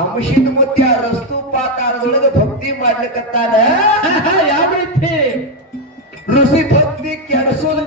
ಅಂಶಿದ ಮುತ್ಯ ರಸ್ತು ಪಾತಾಳದೊಳಗೆ ಭಕ್ತಿ ಮಾಡ್ಲಿಕ್ಕತ್ತಾನ ಯಾವ ರೀತಿ ಋಷಿ ಭಕ್ತಿ ಕೆಡಿಸೋದು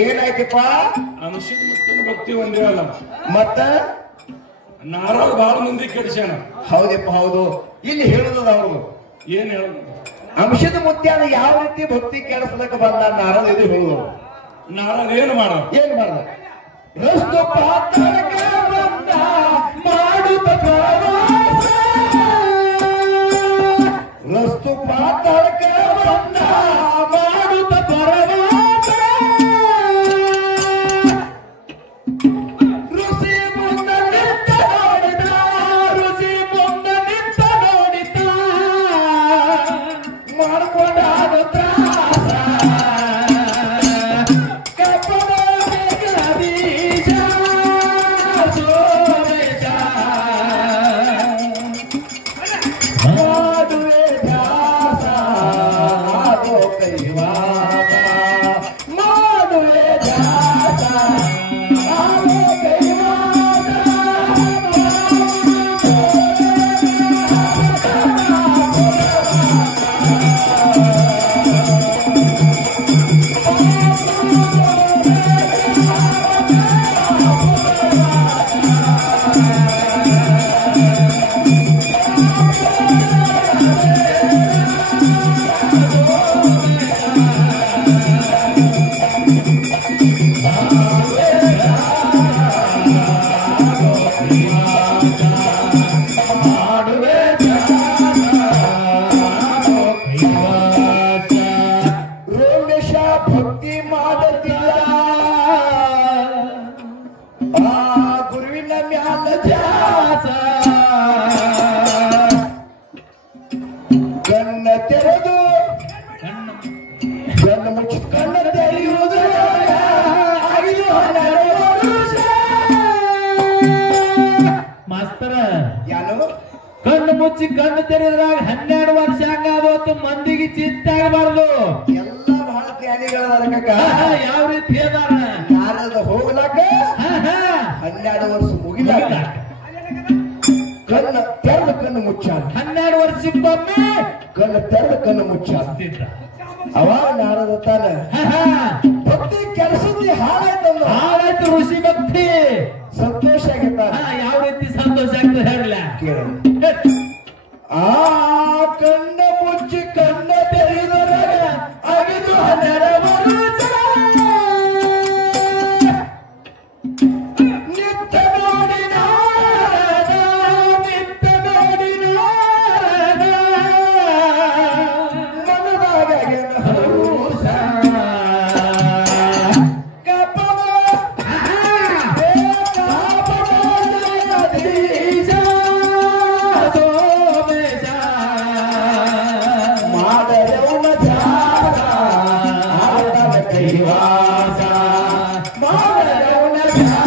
ಏನಾಯ್ತಪ್ಪ ಅಂಶಿದ ಮುತ್ತಿನ ಭಕ್ತಿ ಒಂದೇ ಅಲ್ಲ ಮತ್ತ ನಾರಾಯಣ ಬಹಳ ಮಂದಿ ಕೆಡಿಸ್ಯಾನ. ಹೌದಪ್ಪ ಹೌದು. ಇಲ್ಲಿ ಹೇಳುದ ಅವರು ಏನ್ ಹೇಳುದು ಅಂಶದ ಮುತ್ಯಾನ ಯಾವ ರೀತಿ ಭಕ್ತಿ ಕೆಡಿಸಲಕ್ಕ ಬಂದ ನಾರದ ಇದು ಹೇಳುದು. ನಾರಾಯಣ ಏನ್ ಮಾಡ್ದ ರಸ್ತು ಪಾತಾಳಕ್ಕೆ ಬಂದ ಮಾಡುತ್ತ ಪ್ರವಾಸ, ರಸ್ತು ಪಾತಾಳಕ್ಕೆ ಬಂದ ಮಾಡುತ್ತ ಪ್ರವಾಸ, ಋಷಿ ಮುಂದ ನಿಂತ ನೋಡಿದ, ಋಷಿ ಮುಂದ ನಿಂತ ನೋಡಿದ ಮಾಡ್ಕೊಂಡಾದ ತ್ರಾಸ, ಮುಚ್ಚಿ ಕಣ್ಣು ತೆರೆದ್ರಾಗ 12 ವರ್ಷ ಹಂಗಾದವತ್ತು ಮಂದಿಗೆ ಚಿತ್ತಾಗಬಾರ್ದು. ಎಲ್ಲ ಬಹಳ ಜ್ಞಾನಿಗಳ ಯಾವ ರೀತಿ ಅದಾರ ನಾರದ ಹೋಗ್ಲಾಕ 12 ವರ್ಷ ಮುಗಿಲಾಕ ಕಣ್ಣು ತೆರೆದ ಕಣ್ಣು ಮುಚ್ಚಾನ. 12 ವರ್ಷಕ್ಕೊಮ್ಮೆ ಕಣ್ಣು ತೆರೆದ ಕಣ್ಣು ಮುಚ್ಚಾನ. ಅವಾಗ ನಾರದ ತಾನ ಭಕ್ತಿ ಕೆಲಸದ ಹಾಳಾಯ್ತಂದ. ಹಾಳಾಯ್ತು ಋಷಿ ಭಕ್ತಿ. ಸಂತೋಷ ಆಗೈತ. ಯಾವ ರೀತಿ ಸಂತೋಷ ಆಗ್ತದೆ ಹೇಳಲ್ಲ ಕೇಳ. ಆ ಕಣ್ಣ ಮುಚ್ಚಿ ಕಣ್ಣ ತೆರೆದರ ಅಗಿದು 12 ವರ್ಷ ನಿತ್ಯ ನೋಡಿ ನಾರದ ನಿತ್ಯ ನೋಡಿ ನಾರದ ಮನದಾಗ ಹರುಷ ಕಪವ ಜಗದೀಶ ಸೋಮೇಶ ಮಾಡರವನ ಧ್ಯಾನ ಆಡದ ಕೈವಾಸ ಮಾಡರವನ ಧ್ಯಾನ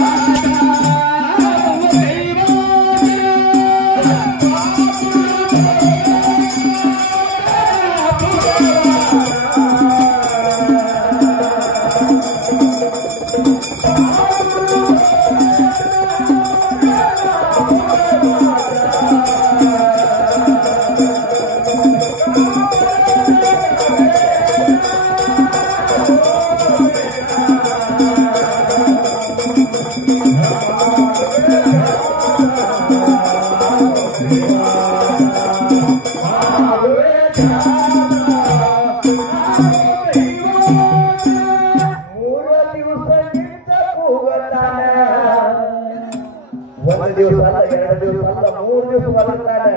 ಒಂದು ದಿವಸ ಅಲ್ಲ, 2 ದಿವಸ ಅಲ್ಲ, 3 ದಿವಸ ಬರ್ತಾನೆ.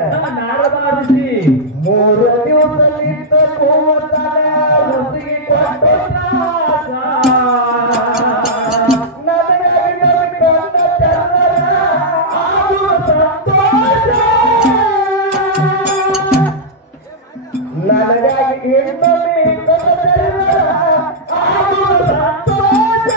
3 ದಿವಸ ನಿಂತ ಕೂಗುತ್ತಾನೆ. ಋಷಿಗೆ ಕೊಟ್ಟು ನನಗಾಗಿ ನಂಬಿಕೊಂಡ ಚಂದ್ರ ಆಗುವ ಸಂತೋಷ. ನನಗಾಗಿ ಇನ್ನೊಮ್ಮೆ ಚಂದ್ರ ಆಗುವ ಸಂತೋಷ.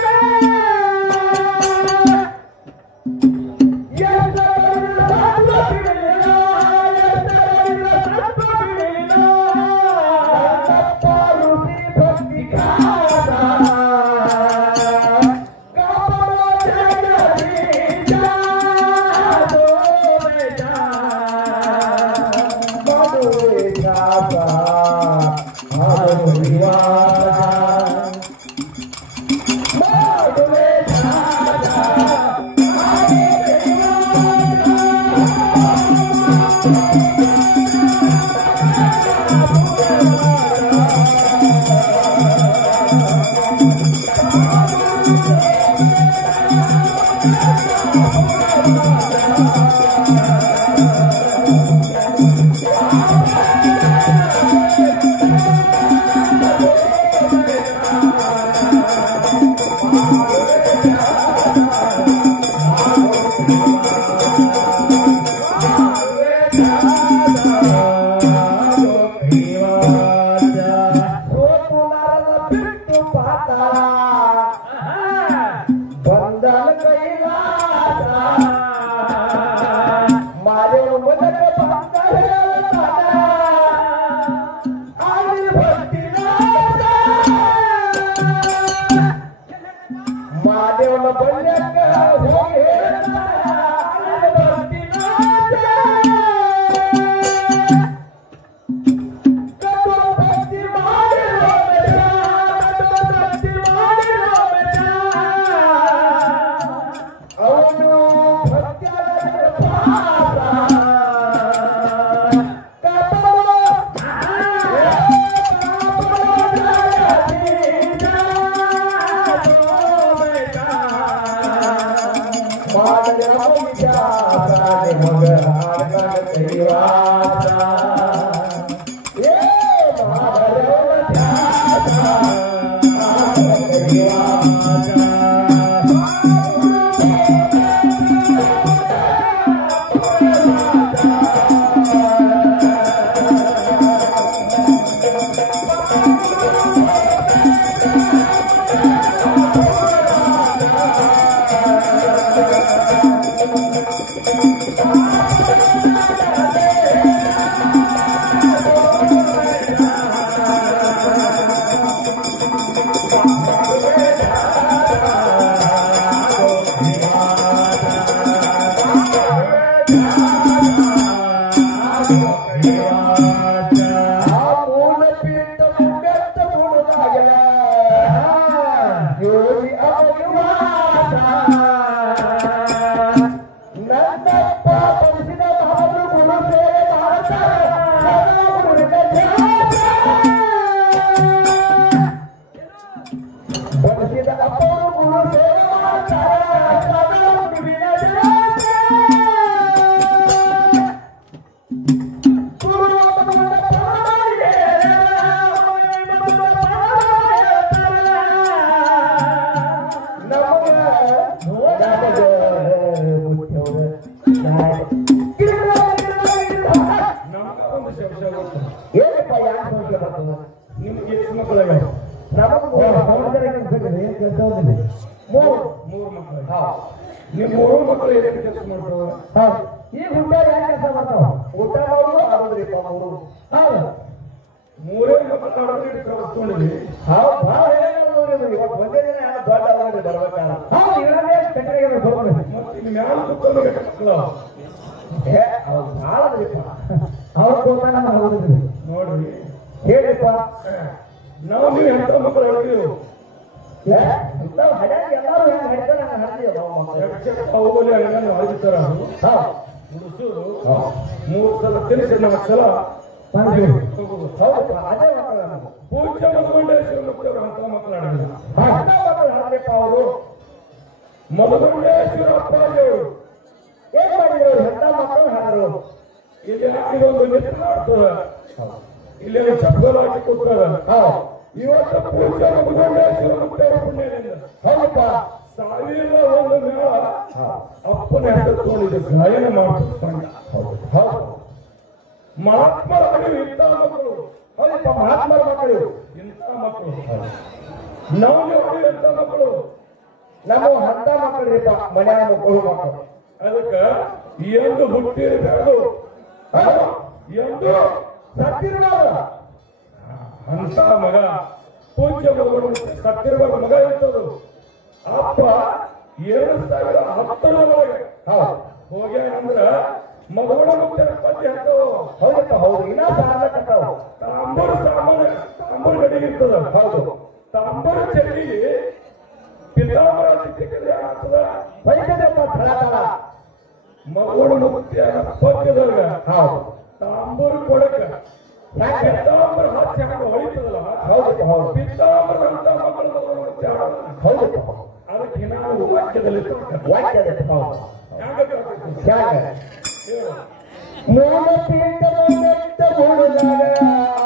Father ನಿಮ್ಮ ಮೂರು ಮಕ್ಕಳು ಏನೇನು ಕೆಲಸ ಮಾಡ್ತಾವ? ಈ ಹುಡ್ಡಾರ ಯಾಕೆ ಕೆಲಸ ಮಾಡ್ತಾವ? ಊಟ ಮಾಡೋದು ಆಡೋದ್ರಿಪ್ಪ ಮೂರು. ಹೌದು, ಮೂರೇ ಮಕ್ಕಳು ಆಡೋದ್ರಿ ಕಳಿಸ್ಕೊಂಡಿದ್ವಿ. ಹೌದು, ಭಾಳ ಹೇಳಿದ್ರು ಇವತ್ತು ಒಂದೇ ದಿನ ದೊಡ್ಡ ಆಡೋದ್ರಿ ಬರ್ಬೇಕಾದ್ರೆ. ಹೌದು, ಇರೋದೇ ಕಟ್ಟೆಗೆ ಬರ್ಬೋದು. ಮತ್ತೆ ಇನ್ನು ಮ್ಯಾಲ ಕುತ್ಕೊಂಡು ಮಕ್ಕಳು ಅವ್ರು ಭಾಳದ್ರಿಪ್ಪ. ಅವ್ರು ಕೂತಾನ ಹೋಗುದ್ರಿ ನೋಡ್ರಿ. ಹೇಳಿಪ್ಪ, ನಾವು ನೀವು ಎಂತ ಮಕ್ಕಳು ಹೇಳ್ತೀವಿ? ಎಲ್ಲರೂ ಹೆಂಗೆ ಹಡ್ತಾರೆ ಹಂಗೆ ಹಡ್ತೀವಿ. ಅವುಗಳು ಹಂಗನ್ನು ಆಗಿರ್ತಾರ. ಹುಡುಸರು 3 ಸಲ ತಿನ್ನಿಸಿ 4 ಸಲ ಹೌದಪ್ಪ, ಅದೇ ಮಕ್ಕಳು ನಮಗೆ ಪೂಜೆ ಮಧುಗೊಂಡೇಶ್ವರ ಮಕ್ಕಳು ಅಂತ ಮಕ್ಕಳು ಆಡಿದ್ರು. ಮಕ್ಕಳು ಹಾಡ್ರಿಪ್ಪ. ಅವರು ಮಧುಗೊಂಡೇಶ್ವರ ಅಪ್ಪಾಜಿಯವರು ಏನ್ ಮಾಡಿದ್ರು? ಎಂತ ಮಕ್ಕಳು ಹಾಡರು. ಇಲ್ಲಿ ಹಾಕಿದೊಂದು ನಿತ್ರ ಆಡ್ತದ, ಇಲ್ಲಿ ಚಪ್ಪಲ್ ಹಾಕಿ ಕೊಡ್ತಾರ. ಇವತ್ತು ಪೂಜೆ ಮಧುಗೊಂಡೇಶ್ವರ ಮಕ್ಕಳ ಪುಣ್ಯದಿಂದ ಹೌದಪ್ಪ, 1001 ಮೇಳ ಅಪ್ಪನ ಹೆಸರು ತಗೊಂಡಿದ್ದು ಗಾಯನ ಮಾಡ್ತಾರೆ. ಮಹಾತ್ಮರ ಮಕ್ಕಳು ಇಂಥ ಮಕ್ಕಳು. ಹೌದಪ್ಪ, ಮಹಾತ್ಮರ ಮಕ್ಕಳು ಇಂಥ ಮಕ್ಕಳು ನಾವು ಎಂಥ ಮಕ್ಕಳು. ನಮ್ಮ ಅಂತ ಮಕ್ಕಳ್ರಿಪ್ಪ, ಮನೆಯ ಮಕ್ಕಳು ಮಕ್ಕಳು. ಅದಕ್ಕೆ ಎಂದು ಹುಟ್ಟಿರಬೇಕು, ಎಂದು ಸತ್ತಿರಬಾರ್ದು. ಅಂತ ಮಗ ಪೂಜ್ಯ ಮಗಳು ಸತ್ತಿರುವ ಮಗ ಇರ್ತದು. ಅಪ್ಪ 2010 ಹೋಗ್ಯಾನಂದ್ರ ಮಗಳ ಮುಕ್ತ ಪದ್ಯ ಹಾಕವು. ಹೌದಪ್ಪ, ಹೌದು, ಇನ್ನ ಸಾರ್ಲಕತ್ತಾವ. ತಾಂಬೂರು ಗಡಿಗೆ ಇರ್ತದ. ಹೌದು, ತಾಂಬೂರು ಚಳಿಗೆ ಪಿತಾಂಬರ ಚಿಕ್ಕದೆ ಆಗ್ತದ. ಬೈತದಪ್ಪ ಥಳ ಥಳ. ಮಗಳ ಮುಕ್ತಿಯ ಪದ್ಯದಾಗ ಹೌದು, ತಾಂಬೂರು ಕೊಡಕ ಯಾಕೆ? ಪಿತಾಂಬರ ಹಾಕಿ ಹಾಕಿ ಹೊಳಿತದಲ್ಲ. ಹೌದಪ್ಪ, ಹೌದು, ಪಿತಾಂಬರ ಅಂತ ಮಕ್ಕಳು ಮಗಳು ಮುಕ್ತಿ ಆಡೋಣ. ಹೌದಪ್ಪ, ಅದಕ್ಕೆ ನಾವು ವಾಕ್ಯದಲ್ಲಿ ವಾಕ್ಯದ ಹೌದು. ಹೆಂಗ ಯಾಕೆ? ಮೂಲ ಪೀಠ ಮೆಟ್ಟ ಮೂಡಿದಾಗ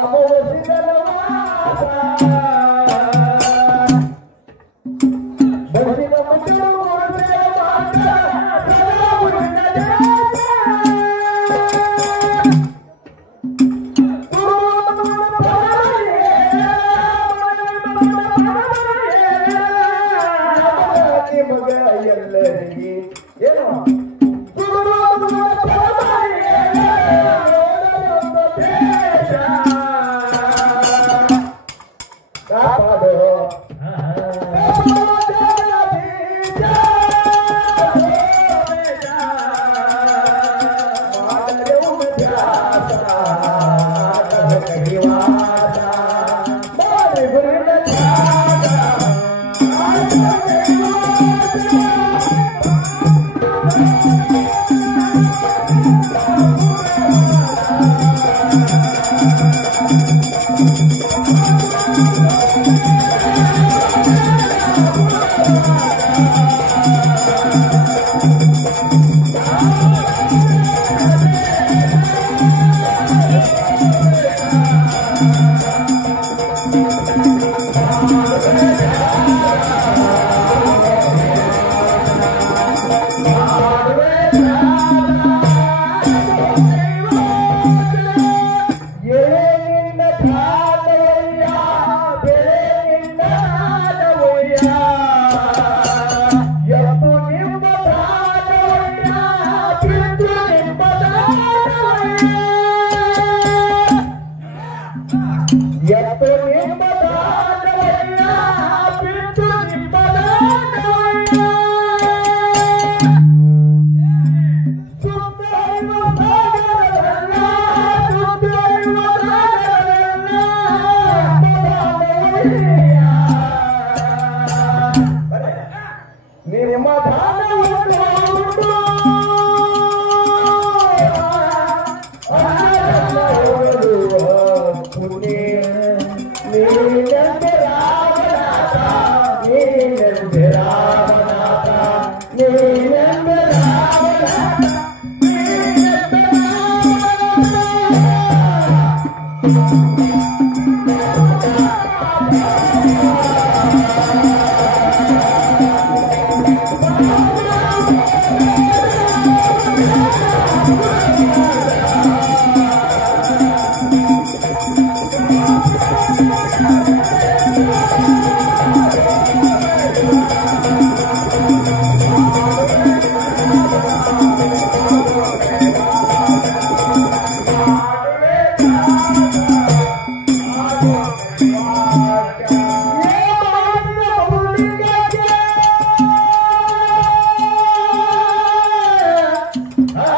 ಅಮವಸಿದಲ ವಾಸ. ಬಸಿದ ಮುಚ್ಚು ಮುರುಸೆ ಮಾತ ಸದಾ ಮುರಿದ ದೇಶ. ಮಗ ಎಲ್ಲರಿಗೆ ಏನು ಕಾಪಾಡು. ನಿಮ್ಮ ದಾನವನ್ನು ನೀನೆಂದೆ ರಾಮನಾಥ ನೀನೆಂದೆ ರಾಮನಾಥ ನೀನೆಂದೆ ರಾಮನಾಥ ನೀನೆಂದೆ ಆ